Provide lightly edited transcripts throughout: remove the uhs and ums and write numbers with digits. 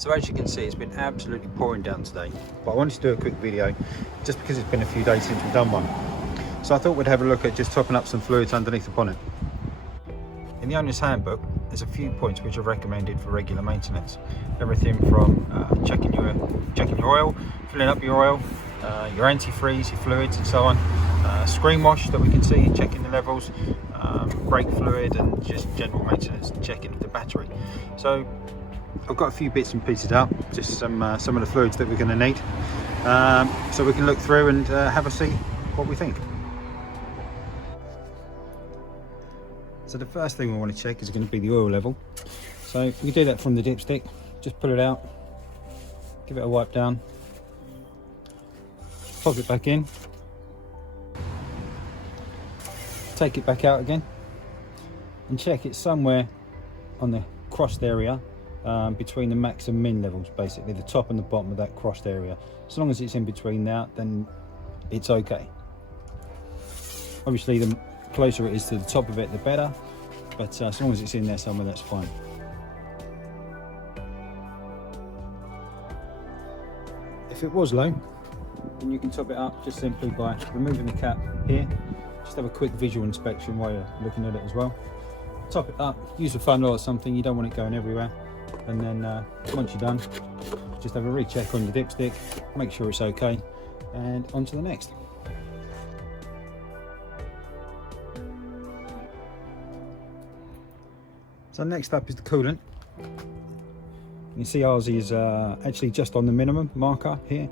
So as you can see, it's been absolutely pouring down today, but I wanted to do a quick video just because it's been a few days since we've done one. So I thought we'd have a look at just topping up some fluids underneath the bonnet. In the owner's handbook, there's a few points which are recommended for regular maintenance. Everything from checking your oil, filling up your oil, your antifreeze, your fluids and so on. Screenwash that we can see, checking the levels, brake fluid, and just general maintenance, checking of the battery. So I've got a few bits and pieces out, just some of the fluids that we're going to need, so we can look through and have a see what we think. So the first thing we want to check is going to be the oil level. So we do that from the dipstick. Just pull it out, give it a wipe down, pop it back in, take it back out again, and check it somewhere on the crossed area between the max and min levels, basically the top and the bottom of that crossed area. As long as it's in between that, then it's okay. Obviously the closer it is to the top of it, the better, but as long as it's in there somewhere, that's fine. If it was low, then you can top it up just simply by removing the cap here. Just have a quick visual inspection while you're looking at it as well. Top it up, use a funnel or something, you don't want it going everywhere, and then once you're done, just have a recheck on the dipstick, make sure it's okay, and on to the next. So next up is the coolant. You see ours is actually just on the minimum marker here.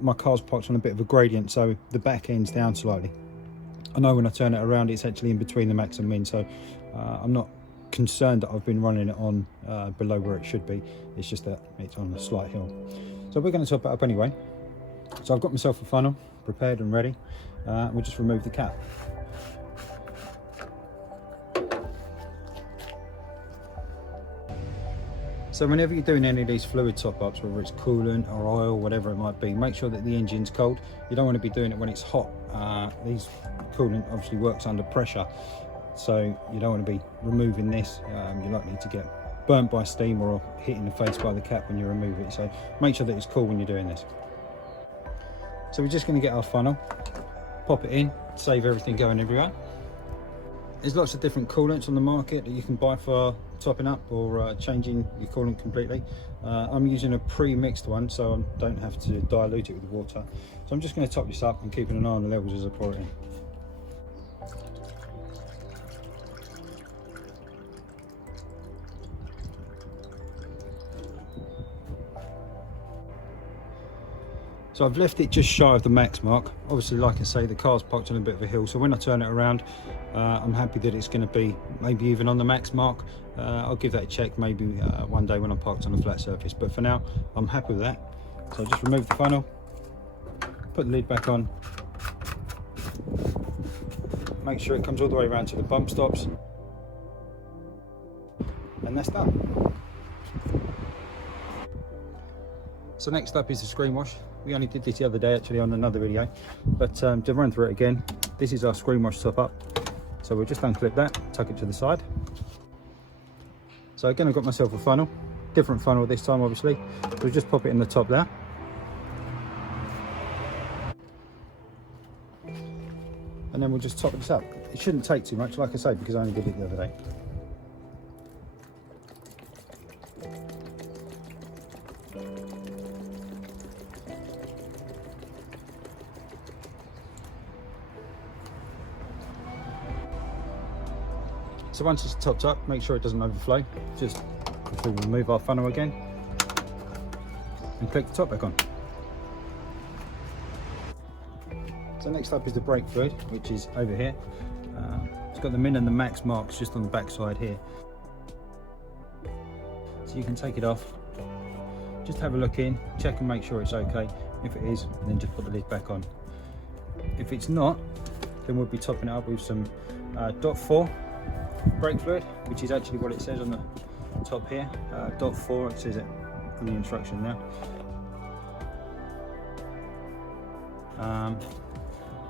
My car's parked on a bit of a gradient, so the back end's down slightly. I know when I turn it around it's actually in between the max and min, so I'm not concerned that I've been running it on below where it should be. It's just that it's on a slight hill. So we're going to top it up anyway. So I've got myself a funnel prepared and ready. We'll just remove the cap. So whenever you're doing any of these fluid top-ups, whether it's coolant or oil, whatever it might be, make sure that the engine's cold. You don't want to be doing it when it's hot. These coolant obviously works under pressure, so you don't want to be removing this. You're likely to get burnt by steam or hit in the face by the cap when you remove it. So make sure that it's cool when you're doing this. So we're just going to get our funnel, pop it in, save everything going everywhere. There's lots of different coolants on the market that you can buy for topping up or changing your coolant completely. I'm using a pre-mixed one, so I don't have to dilute it with water. So I'm just going to top this up and keeping an eye on the levels as I pour it in. So I've left it just shy of the max mark. Obviously, like I say, the car's parked on a bit of a hill, so when I turn it around, I'm happy that it's going to be maybe even on the max mark. I'll give that a check maybe one day when I'm parked on a flat surface, but for now I'm happy with that. So just remove the funnel, put the lid back on, make sure it comes all the way around to the bump stops, and that's done. So next up is the Screenwash. We only did this the other day actually on another video, but to run through it again, this is our Screenwash top up. So we'll just unclip that, tuck it to the side. So again, I've got myself a funnel, different funnel this time obviously. We'll just pop it in the top there. And then we'll just top this up. It shouldn't take too much, like I say, because I only did it the other day. So once it's topped up, make sure it doesn't overflow. Just quickly remove our funnel again and click the top back on. So next up is the brake fluid, which is over here. It's got the min and the max marks just on the back side here. So you can take it off, just have a look in, check and make sure it's okay. If it is, then just put the lid back on. If it's not, then we'll be topping it up with some .4 brake fluid, which is actually what it says on the top here. .4, it says it in the instruction there.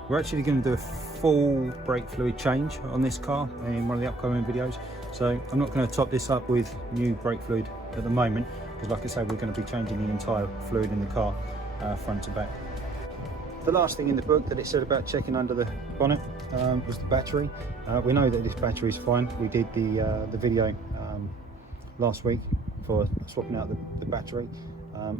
We're actually going to do a full brake fluid change on this car in one of the upcoming videos, so I'm not going to top this up with new brake fluid at the moment, because like I say, we're going to be changing the entire fluid in the car, front to back. The last thing in the book that it said about checking under the bonnet was the battery. We know that this battery is fine. We did the video last week for swapping out the battery.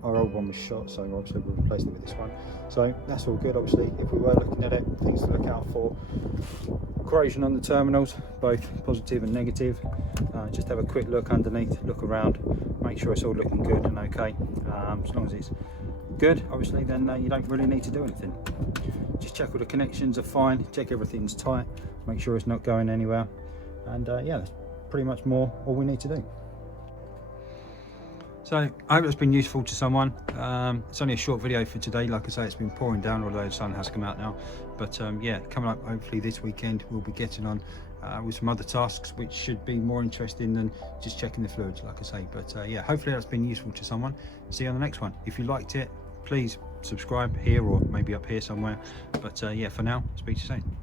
Our old one was shot, so obviously we replaced it with this one. So that's all good. Obviously, if we were looking at it, things to look out for: corrosion on the terminals, both positive and negative. Just have a quick look underneath, look around, make sure it's all looking good and okay. As long as it's good, obviously, then you don't really need to do anything. Just check all the connections are fine, check everything's tight, make sure it's not going anywhere, and yeah, that's pretty much all we need to do. So I hope it's been useful to someone. It's only a short video for today. Like I say, it's been pouring down, although the sun has come out now. But yeah, coming up hopefully this weekend, we'll be getting on with some other tasks which should be more interesting than just checking the fluids, like I say. But yeah, hopefully that's been useful to someone. See you on the next one. If you liked it, please subscribe here or maybe up here somewhere. But yeah, for now, speak to you soon.